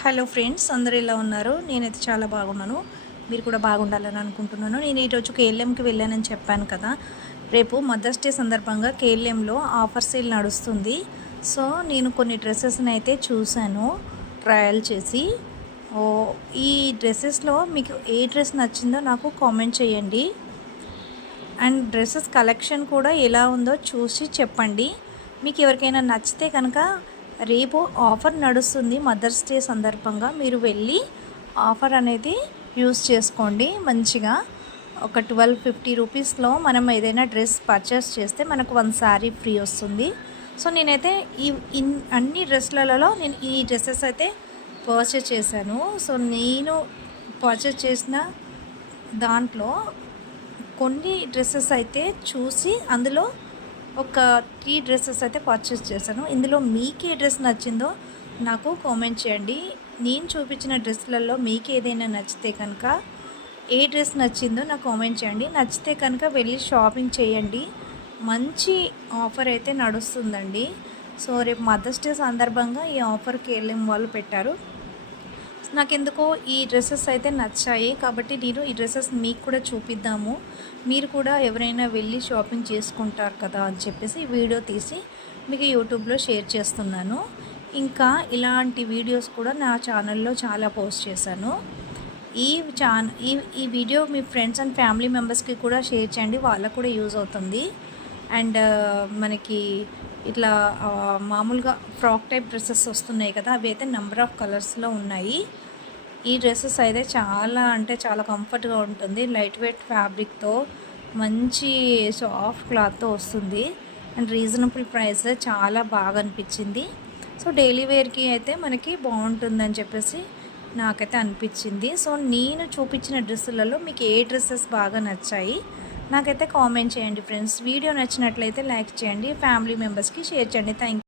Hello friends, అందరూ ఎలా ఉన్నారు? నేనైతే చాలా బాగున్నాను. మీరు కూడా బాగుండాలని అనుకుంటున్నాను. నేను ఈరోజు కేఎల్ఎంకి వెళ్ళానని చెప్పాను కదా. రేపు మదర్స్ డే సందర్భంగా కేఎల్ఎంలో ఆఫర్ సేల్ నడుస్తుంది. సో నేను కొన్ని డ్రెస్సెస్ని అయితే చూశాను ట్రయల్ చేసి. ఈ డ్రెస్సెస్లో మీకు ఏ డ్రెస్ నచ్చిందో నాకు కామెంట్ చేయండి. అండ్ డ్రెస్సెస్ కలెక్షన్ కూడా ఎలా ఉందో చూసి చెప్పండి. మీకు ఎవరికైనా నచ్చితే కనుక రేపు ఆఫర్ నడుస్తుంది మదర్స్ డే సందర్భంగా. మీరు వెళ్ళి ఆఫర్ అనేది యూస్ చేసుకోండి. మంచిగా ఒక 1250 రూపీస్లో మనం ఏదైనా డ్రెస్ పర్చేస్ చేస్తే మనకు 1 శారీ ఫ్రీ వస్తుంది. సో నేనైతే అన్ని డ్రెస్లలో నేను ఈ డ్రెస్సెస్ అయితే పర్చేస్ చేశాను. సో నేను పర్చేస్ చేసిన దాంట్లో కొన్ని డ్రెస్సెస్ అయితే చూసి అందులో ఒక 3 డ్రెస్సెస్ అయితే పర్చేస్ చేశాను. ఇందులో మీకు ఏ డ్రెస్ నచ్చిందో నాకు కామెంట్ చేయండి. నేను చూపించిన డ్రెస్లలో మీకు ఏదైనా నచ్చితే కనుక ఏ డ్రెస్ నచ్చిందో నాకు కామెంట్ చేయండి. నచ్చితే కనుక వెళ్ళి షాపింగ్ చేయండి. మంచి ఆఫర్ అయితే నడుస్తుందండి. సో రేపు మదర్స్ డే సందర్భంగా ఈ ఆఫర్కి వెళ్ళిన వాళ్ళు పెట్టారు. నాకెందుకో ఈ డ్రెస్సెస్ అయితే నచ్చాయి కాబట్టి నేను ఈ డ్రెస్సెస్ మీకు కూడా చూపిద్దాము, మీరు కూడా ఎవరైనా వెళ్ళి షాపింగ్ చేసుకుంటారు కదా అని చెప్పేసి వీడియో తీసి మీకు యూట్యూబ్లో షేర్ చేస్తున్నాను. ఇంకా ఇలాంటి వీడియోస్ కూడా నా ఛానల్లో చాలా పోస్ట్ చేశాను. ఈ video me friends and family మెంబర్స్కి కూడా షేర్ చేయండి, వాళ్ళకు కూడా యూజ్ అవుతుంది. అండ్ మనకి ఇట్లా మామూలుగా ఫ్రాక్ టైప్ డ్రెస్సెస్ వస్తున్నాయి కదా, అవి అయితే నెంబర్ ఆఫ్ కలర్స్లో ఉన్నాయి. ఈ డ్రెస్సెస్ అయితే చాలా అంటే చాలా కంఫర్ట్గా ఉంటుంది. లైట్ వెయిట్ ఫ్యాబ్రిక్తో మంచి సాఫ్ట్ క్లాత్తో వస్తుంది. అండ్ రీజనబుల్ ప్రైస్, చాలా బాగా అనిపించింది. సో డైలీ వేర్కి అయితే మనకి బాగుంటుందని చెప్పేసి నాకైతే అనిపించింది. సో నేను చూపించిన డ్రెస్సులలో మీకు ఏ డ్రెస్సెస్ బాగా నచ్చాయి నాకైతే కామెంట్ చేయండి ఫ్రెండ్స్. వీడియో నచ్చినట్లయితే లైక్ చేయండి, ఫ్యామిలీ మెంబర్స్కి షేర్ చేయండి. Thank you.